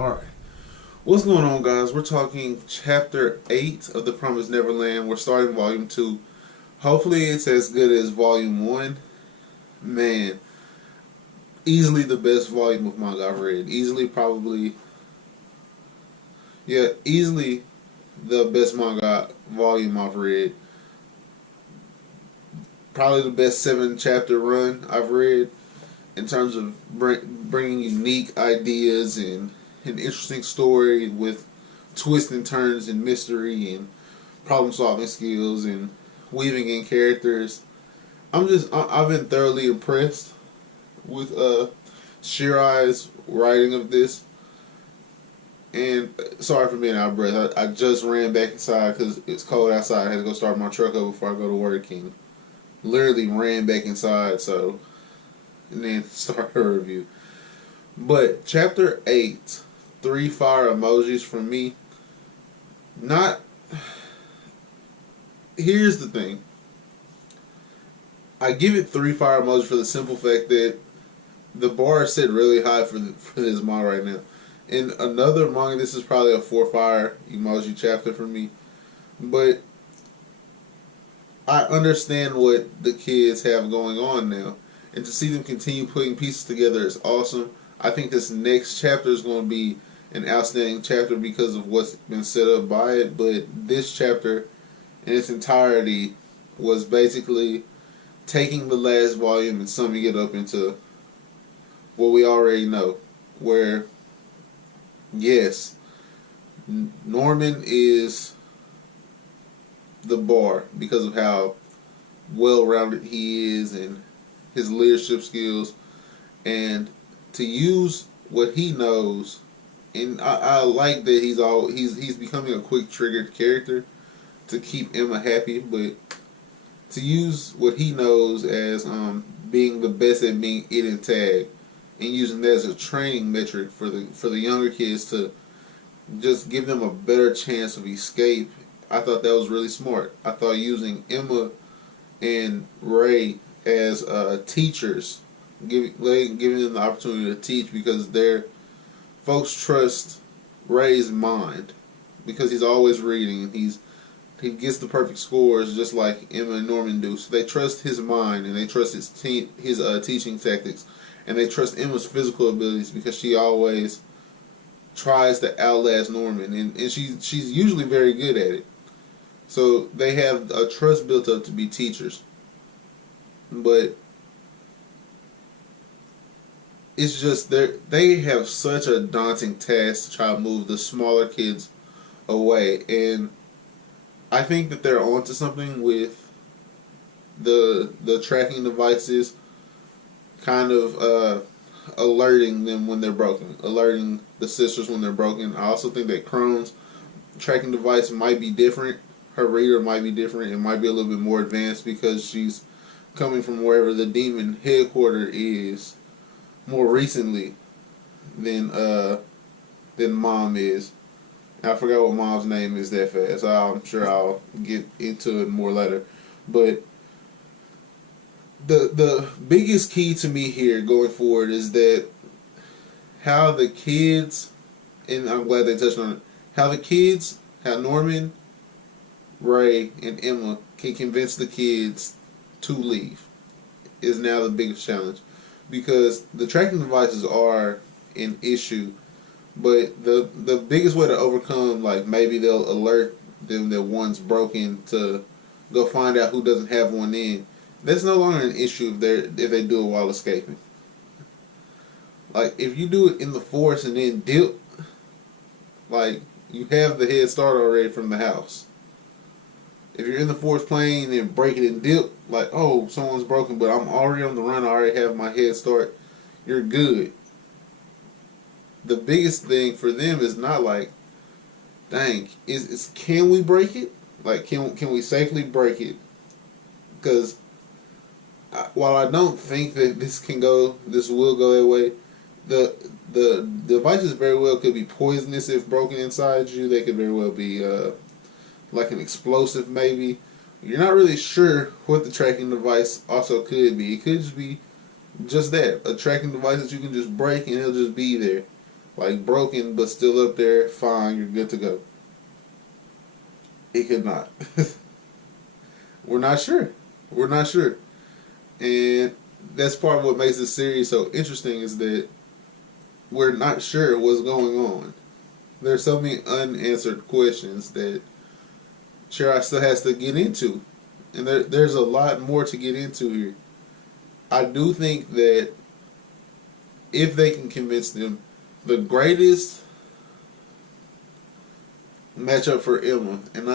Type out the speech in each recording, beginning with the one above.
Alright. What's going on, guys? We're talking chapter 8 of The Promised Neverland. We're starting volume 2. Hopefully it's as good as volume 1. Man, easily the best volume of manga I've read. Easily the best manga volume I've read. Probably the best 7-chapter run I've read in terms of bringing unique ideas and an interesting story with twists and turns and mystery and problem solving skills and weaving in characters. I've been thoroughly impressed with Shirai's writing of this. And sorry for being out of breath. I just ran back inside because it's cold outside. I had to go start my truck up before I go to work, and literally ran back inside. And then start her review. But chapter 8, 3 fire emojis from me. Here's the thing. I give it 3 fire emojis for the simple fact that the bar is set really high for this manga right now. In another manga, this is probably a 4 fire emoji chapter for me. But I understand what the kids have going on now. And to see them continue putting pieces together is awesome. I think this next chapter is going to be an outstanding chapter because of what's been set up by it. But this chapter in its entirety was basically taking the last volume and summing it up into what we already know. Where, yes, Norman is the bar because of how well-rounded he is and his leadership skills, and to use what he knows. And I like that he's becoming a quick triggered character to keep Emma happy, but to use what he knows as being the best at being it and tag, and using that as a training metric for the younger kids to just give them a better chance of escape. I thought that was really smart. I thought using Emma and Ray as teachers, giving them the opportunity to teach, because their folks trust Ray's mind because he's always reading and he gets the perfect scores just like Emma and Norman do. So they trust his mind and they trust his teaching tactics, and they trust Emma's physical abilities because she always tries to outlast Norman, and she's usually very good at it. So they have a trust built up to be teachers. But it's just they have such a daunting task to try to move the smaller kids away, and I think that they're onto something with the tracking devices, kind of alerting them when they're broken, alerting the sisters when they're broken. I also think that Krone's tracking device might be different. Her reader might be different. It might be a little bit more advanced because she's coming from wherever the demon headquarter is more recently than Mom is. And I forgot what Mom's name is that fast. I'm sure I'll get into it more later. But the biggest key to me here going forward is that how the kids, and I'm glad they touched on it, how Norman, Ray, and Emma can convince the kids to leave is now the biggest challenge, because the tracking devices are an issue, but the biggest way to overcome, like maybe they'll alert them that one's broken to go find out who doesn't have one in. That's no longer an issue if they do it while escaping. Like if you do it in the forest and then dip, like you have the head start already from the house. If you're in the forest playing and break it and dip, like, oh, someone's broken, but I'm already on the run, I already have my head start, you're good. The biggest thing for them is not like, dang, can we break it? Like, can we safely break it? Because while I don't think that this will go that way, the devices very well could be poisonous if broken inside you. They could very well be like an explosive, maybe. You're not really sure what the tracking device also could be. It could just be just that, a tracking device that you can just break and it'll just be there. like broken but still up there, fine, you're good to go. It could not. We're not sure. We're not sure. And that's part of what makes this series so interesting is that we're not sure what's going on. There's so many unanswered questions that Shirai still has to get into. And there's a lot more to get into here. I do think that if they can convince them, the greatest matchup for Emma, and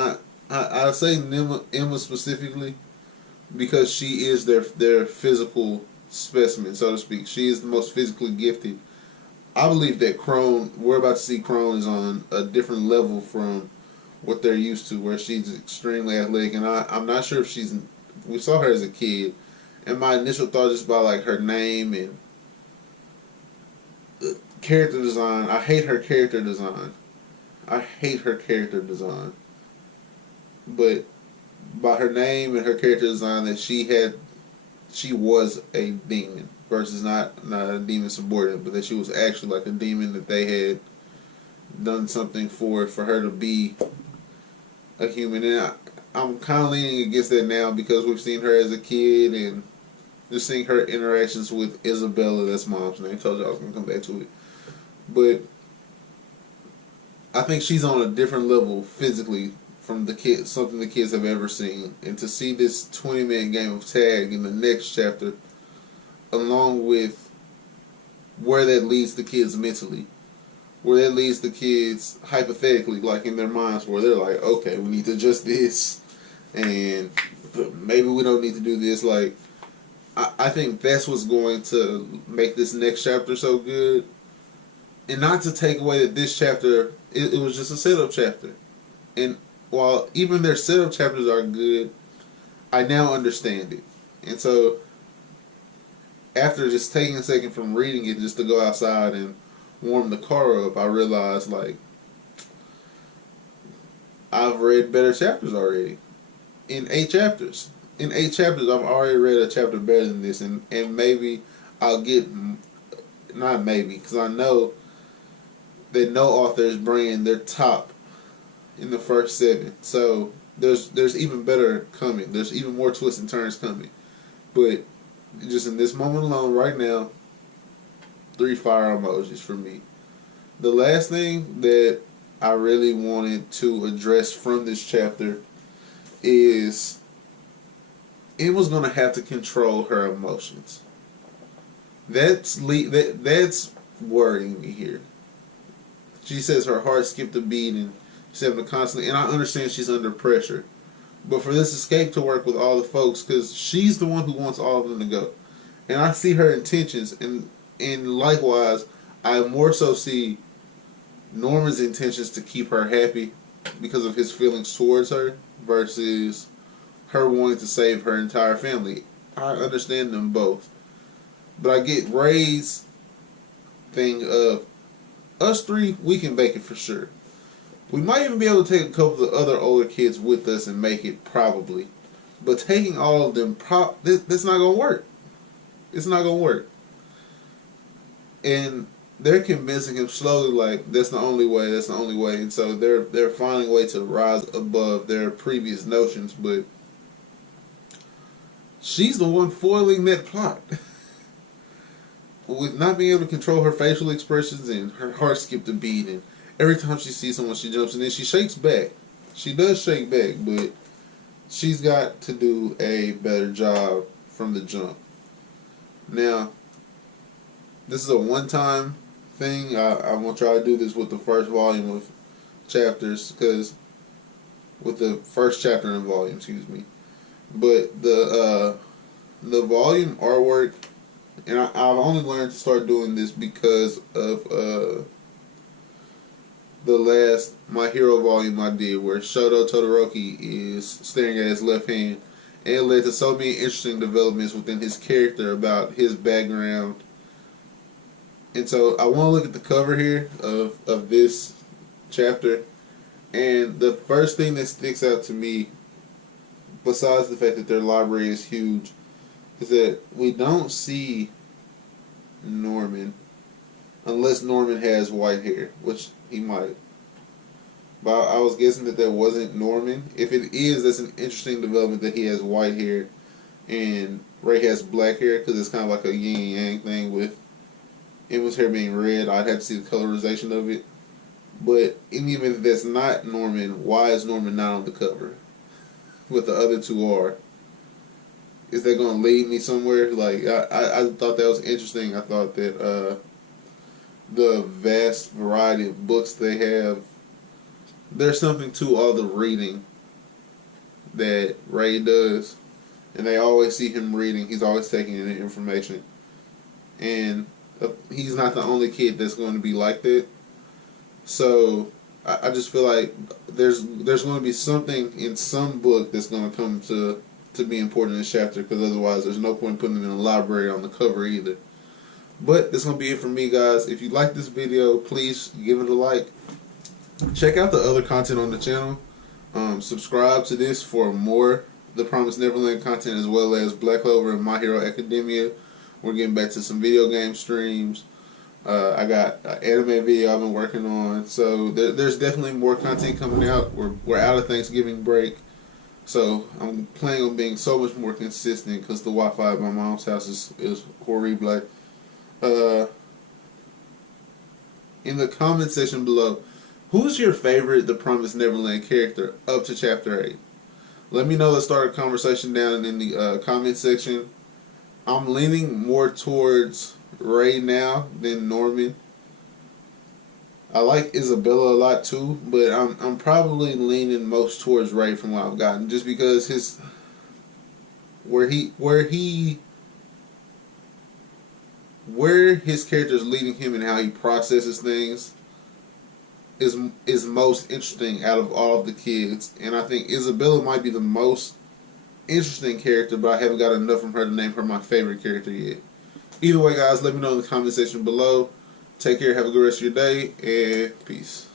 I say Emma specifically because she is their physical specimen, so to speak. She is the most physically gifted. I believe that Krone, we're about to see Krone is on a different level from what they're used to, where she's extremely athletic, and I'm not sure if we saw her as a kid, and my initial thought just about like her name and character design, I hate her character design. But by her name and her character design, that she was a demon versus not a demon subordinate, but that she was actually like a demon, that they had done something for her to be a human. And I'm kind of leaning against that now because we've seen her as a kid and just seeing her interactions with Isabella, that's mom's name. I told you I was going to come back to it. But I think she's on a different level physically from the kids, something the kids have ever seen. And to see this 20-minute game of tag in the next chapter, along with where that leads the kids mentally, where that leads the kids hypothetically, like in their minds, where they're like, okay, we need to adjust this, and maybe we don't need to do this. Like, I think that's what's going to make this next chapter so good. And not to take away that this chapter, it was just a setup chapter. And while even their setup chapters are good, I now understand it. And so, after just taking a second from reading it just to go outside and warm the car up, I realized, like, I've read better chapters already. In 8 chapters. In 8 chapters, I've already read a chapter better than this. And maybe I'll get, not maybe, because I know that no author is bringing their top in the first 7. So there's even better coming. There's even more twists and turns coming. But just in this moment alone, right now, 3 fire emojis for me. The last thing that I really wanted to address from this chapter is Emma's going to have to control her emotions. That's worrying me here. She says her heart skipped a beat and she's having to constantly, and I understand she's under pressure. But for this escape to work with all the folks, because she's the one who wants all of them to go. And I see her intentions, and likewise, I more so see Norman's intentions to keep her happy because of his feelings towards her versus her wanting to save her entire family. I understand them both. But I get Ray's thing of, us 3, we can make it for sure. We might even be able to take a couple of other older kids with us and make it, probably. But taking all of them, that's not going to work. It's not going to work. And they're convincing him slowly, like, that's the only way, that's the only way. And so they're finding a way to rise above their previous notions. But she's the one foiling that plot. With not being able to control her facial expressions, and her heart skipped a beat, and every time she sees someone she jumps, and then she shakes back. She does shake back, but she's got to do a better job from the jump. Now, this is a one-time thing. I'm going to try to do this with the first volume of chapters, because with the first chapter in volume, excuse me. But the volume artwork, and I've only learned to start doing this because of the last My Hero volume I did, where Shoto Todoroki is staring at his left hand, and it led to so many interesting developments within his character about his background. And so I want to look at the cover here of this chapter, and the first thing that sticks out to me, besides the fact that their library is huge, is that we don't see Norman unless Norman has white hair, which he might. But I was guessing that wasn't Norman. If it is, that's an interesting development that he has white hair and Ray has black hair, because it's kind of like a yin and yang thing with Emma's hair being red. I'd have to see the colorization of it. But in the event that that's not Norman, why is Norman not on the cover? But the other two are. Is that going to lead me somewhere? Like, I thought that was interesting. I thought that the vast variety of books they have, there's something to all the reading that Ray does. And they always see him reading. He's always taking in information. And he's not the only kid that's going to be like that. So I just feel like there's going to be something in some book that's going to come to be important in this chapter, because otherwise there's no point putting them in a library on the cover either. But that's going to be it for me, guys. If you like this video, please give it a like. Check out the other content on the channel. Subscribe to this for more The Promised Neverland content, as well as Black Clover and My Hero Academia. We're getting back to some video game streams. I got an anime video I've been working on. So there's definitely more content coming out. We're out of Thanksgiving break. So I'm planning on being so much more consistent, because the Wi-Fi at my mom's house is horrible. In the comment section below, who's your favorite The Promised Neverland character up to Chapter 8? Let me know. Let's start a conversation down in the comment section. I'm leaning more towards Ray now than Norman. I like Isabella a lot too, but I'm probably leaning most towards Ray from what I've gotten, just because his where his character is leading him and how he processes things is most interesting out of all of the kids. And I think Isabella might be the most interesting character, but I haven't got enough from her to name her my favorite character yet. Either way, guys, let me know in the comment section below. Take care, have a good rest of your day, and peace.